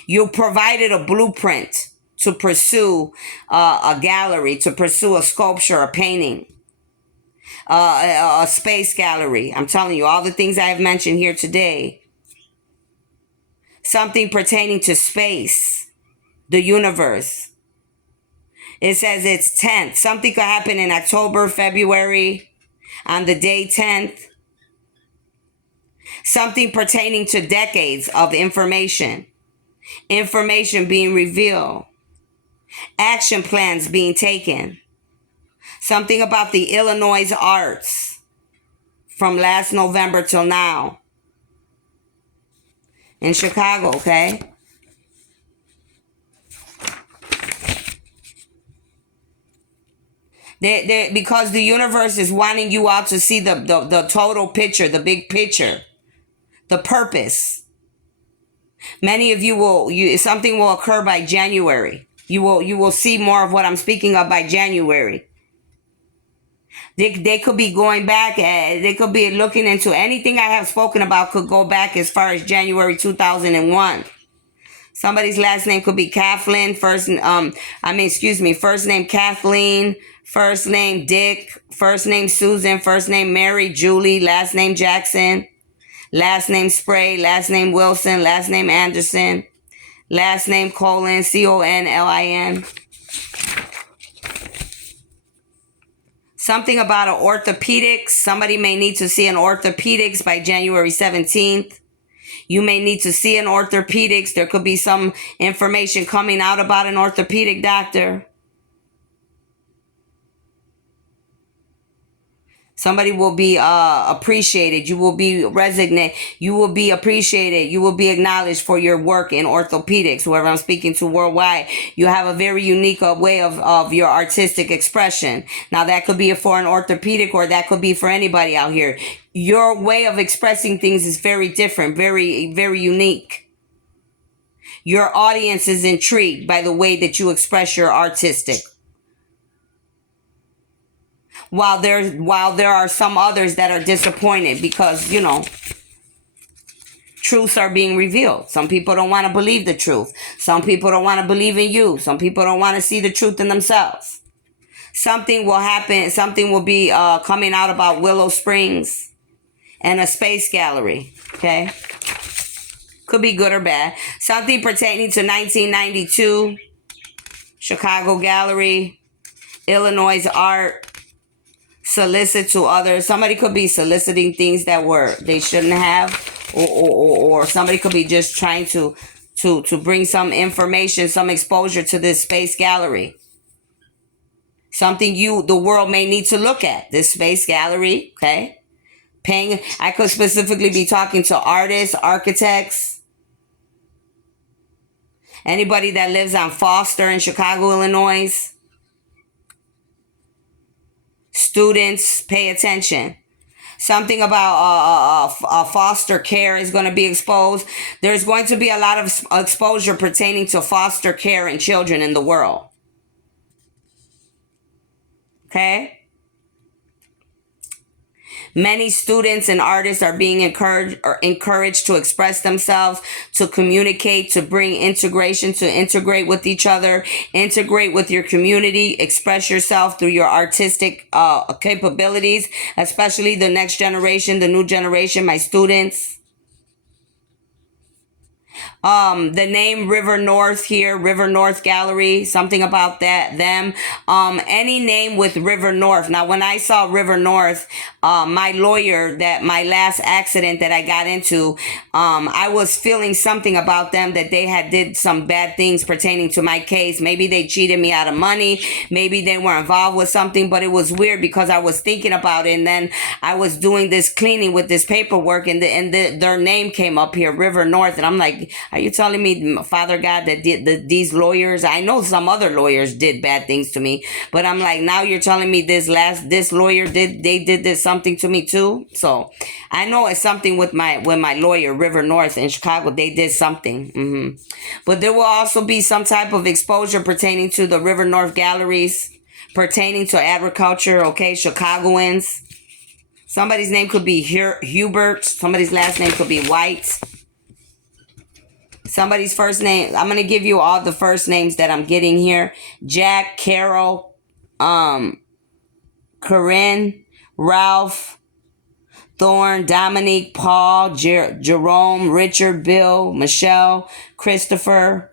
You provided a blueprint to pursue a gallery, to pursue a sculpture, a painting, a space gallery. I'm telling you, all the things I have mentioned here today. Something pertaining to space, the universe. It says it's 10th. Something could happen in October, February, on the day 10th. Something pertaining to decades of information. Information being revealed. Action plans being taken. Something about the Illinois arts from last November till now. In Chicago, okay? Because the universe is wanting you all to see the total picture, the big picture, the purpose. Many of you something will occur by January. You will see more of what I'm speaking of by January. They could be going back. They could be looking into anything I have spoken about. Could go back as far as January 2001. Somebody's last name could be Kathleen. First name Kathleen. First name Dick. First name Susan. First name Mary. Julie. Last name Jackson. Last name Spray. Last name Wilson. Last name Anderson. Last name Colin. Conlin. Something about an orthopedics. Somebody may need to see an orthopedics by January 17th. You may need to see an orthopedics. There could be some information coming out about an orthopedic doctor. Somebody will be appreciated. You will be resignate. You will be appreciated. You will be acknowledged for your work in orthopedics. Whoever I'm speaking to worldwide, you have a very unique way of your artistic expression. Now that could be for an orthopedic, or that could be for anybody out here. Your way of expressing things is very different, very, very unique. Your audience is intrigued by the way that you express your artistic. While there are some others that are disappointed because, truths are being revealed. Some people don't want to believe the truth. Some people don't want to believe in you. Some people don't want to see the truth in themselves. Something will happen. Something will be coming out about Willow Springs and a space gallery. Okay. Could be good or bad. Something pertaining to 1992. Chicago Gallery. Illinois art. Solicit to others. Somebody could be soliciting things that they shouldn't have, or somebody could be just trying to bring some information, some exposure to this space gallery. Something the world may need to look at, this space gallery. Okay, I could specifically be talking to artists, architects, anybody that lives on Foster in Chicago, Illinois. Students, pay attention. Something about foster care is going to be exposed. There's going to be a lot of exposure pertaining to foster care and children in the world. Okay? Many students and artists are being encouraged to express themselves, to communicate, to bring integration, to integrate with each other, integrate with your community, express yourself through your artistic capabilities, especially the next generation, the new generation, my students. The name River North here, River North Gallery, something about that, them. Any name with River North. Now, when I saw River North, my lawyer, that my last accident that I got into, I was feeling something about them, that they had did some bad things pertaining to my case. Maybe they cheated me out of money. Maybe they were involved with something, but it was weird because I was thinking about it, and then I was doing this cleaning with this paperwork, and their name came up here, River North, and I'm like, are you telling me, Father God, that these lawyers, I know some other lawyers did bad things to me, but I'm like, now you're telling me this lawyer did this something to me too? So I know it's something with my lawyer, River North in Chicago. They did something. But there will also be some type of exposure pertaining to the River North galleries, pertaining to agriculture, okay, Chicagoans. Somebody's name could be Hubert. Somebody's last name could be White. Somebody's first name, I'm going to give you all the first names that I'm getting here. Jack, Carol, Corinne, Ralph, Thorne, Dominique, Paul, Jerome, Richard, Bill, Michelle, Christopher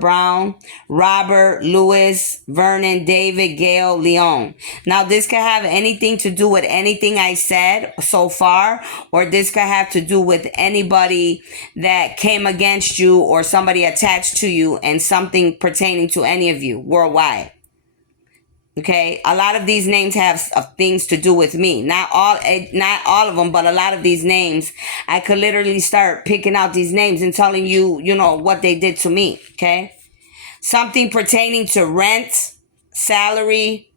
Brown, Robert, Louis, Vernon, David, Gail, Leon. Now, this could have anything to do with anything I said so far, or this could have to do with anybody that came against you or somebody attached to you and something pertaining to any of you worldwide. Okay, a lot of these names have things to do with me. Not all of them, but a lot of these names, I could literally start picking out these names and telling you, what they did to me. Okay, something pertaining to rent, salary,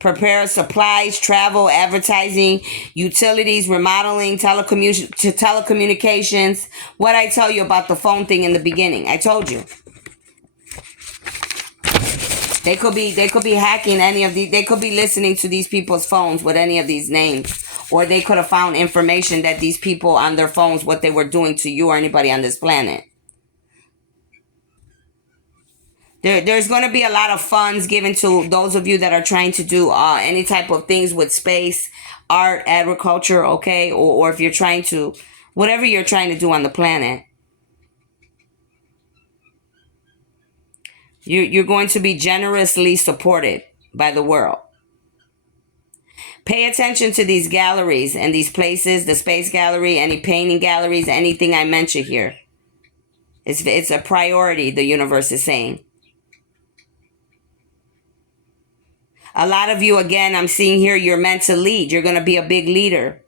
prepare supplies, travel, advertising, utilities, remodeling, telecommunications. What I tell you about the phone thing in the beginning, I told you. They could be hacking any of these. They could be listening to these people's phones with any of these names. Or they could have found information that these people on their phones, what they were doing to you or anybody on this planet. There's going to be a lot of funds given to those of you that are trying to do any type of things with space, art, agriculture, okay? Or if you're trying to, whatever you're trying to do on the planet. You're going to be generously supported by the world. Pay attention to these galleries and these places, the space gallery, any painting galleries, anything I mention here. It's a priority, the universe is saying. A lot of you, again, I'm seeing here, you're meant to lead. You're going to be a big leader.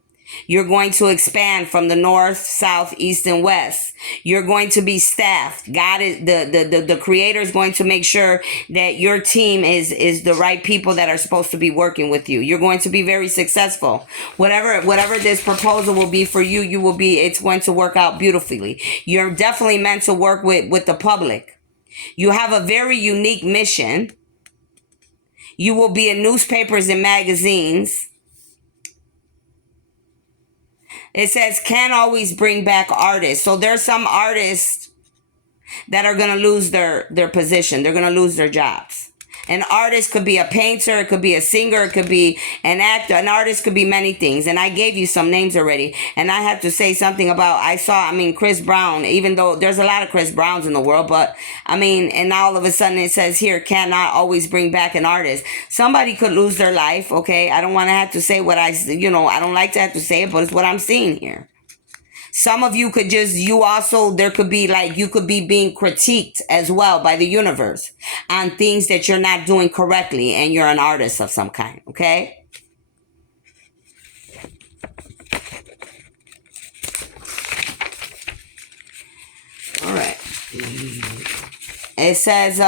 You're going to expand from the north, south, east, and west. You're going to be staffed. God is the creator is going to make sure that your team is the right people that are supposed to be working with you. You're going to be very successful. Whatever this proposal will be for you, it's going to work out beautifully. You're definitely meant to work with the public. You have a very unique mission. You will be in newspapers and magazines. It says can't always bring back artists. So there's some artists that are going to lose their position. They're going to lose their jobs. An artist could be a painter. It could be a singer. It could be an actor. An artist could be many things. And I gave you some names already. And I have to say something about, Chris Brown, even though there's a lot of Chris Browns in the world. But, and now all of a sudden it says here, cannot always bring back an artist. Somebody could lose their life, okay? I don't want to have to say what I don't like to have to say it, but it's what I'm seeing here. Some of you could there could be you could be being critiqued as well by the universe on things that you're not doing correctly, and you're an artist of some kind, okay? All right. It says,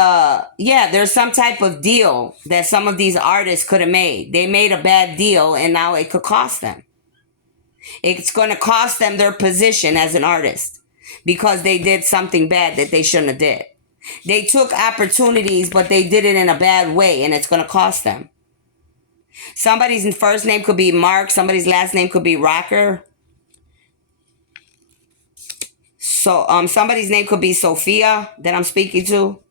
there's some type of deal that some of these artists could have made. They made a bad deal, and now it could cost them. It's going to cost them their position as an artist because they did something bad that they shouldn't have did. They took opportunities, but they did it in a bad way, and it's going to cost them. Somebody's first name could be Mark. Somebody's last name could be Rocker. So somebody's name could be Sophia that I'm speaking to.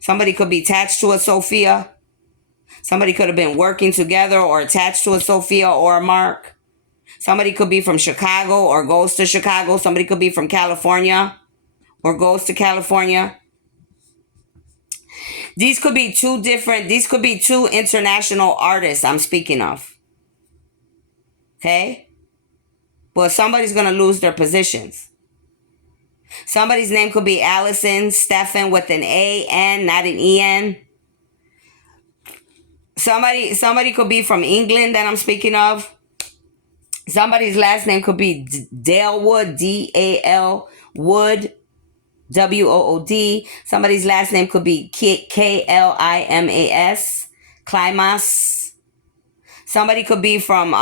Somebody could be attached to a Sophia. Somebody could have been working together or attached to a Sophia or a Mark. Somebody could be from Chicago or goes to Chicago. Somebody could be from California or goes to California. These could be two international artists I'm speaking of. Okay? But somebody's going to lose their positions. Somebody's name could be Allison, Stefan with an A-N, not an E-N. Somebody could be from England that I'm speaking of. Somebody's last name could be Dalewood, D-A-L Wood, W-O-O-D. Somebody's last name could be K-L-I-M-A-S, Klimas. Somebody could be from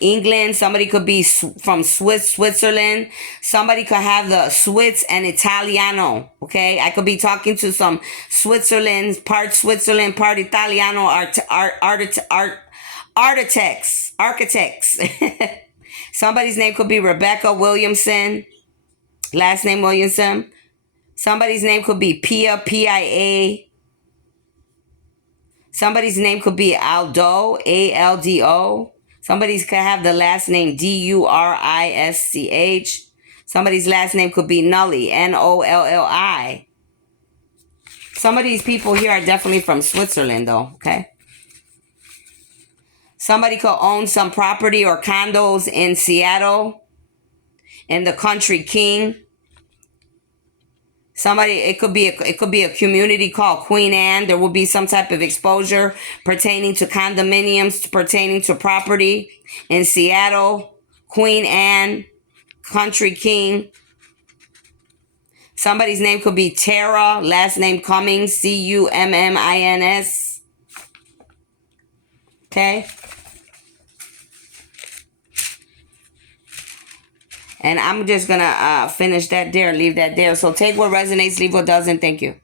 England. Somebody could be from Switzerland. Somebody could have the Swiss and Italiano. Okay, I could be talking to some part Switzerland, part Italiano architects. Somebody's name could be Rebecca Williamson. Last name Williamson. Somebody's name could be Pia, P-I-A. Somebody's name could be Aldo, A-L-D-O. Somebody's could have the last name D-U-R-I-S-C-H. Somebody's last name could be Nully, N-O-L-L-I. Some of these people here are definitely from Switzerland, though, okay? Somebody could own some property or condos in Seattle, in the Country King. It could be a community called Queen Anne. There will be some type of exposure pertaining to condominiums, pertaining to property in Seattle, Queen Anne, Country King. Somebody's name could be Tara, last name Cummings, C-U-M-M-I-N-S. Okay. And I'm just going to finish that there, leave that there. So take what resonates, leave what doesn't. Thank you.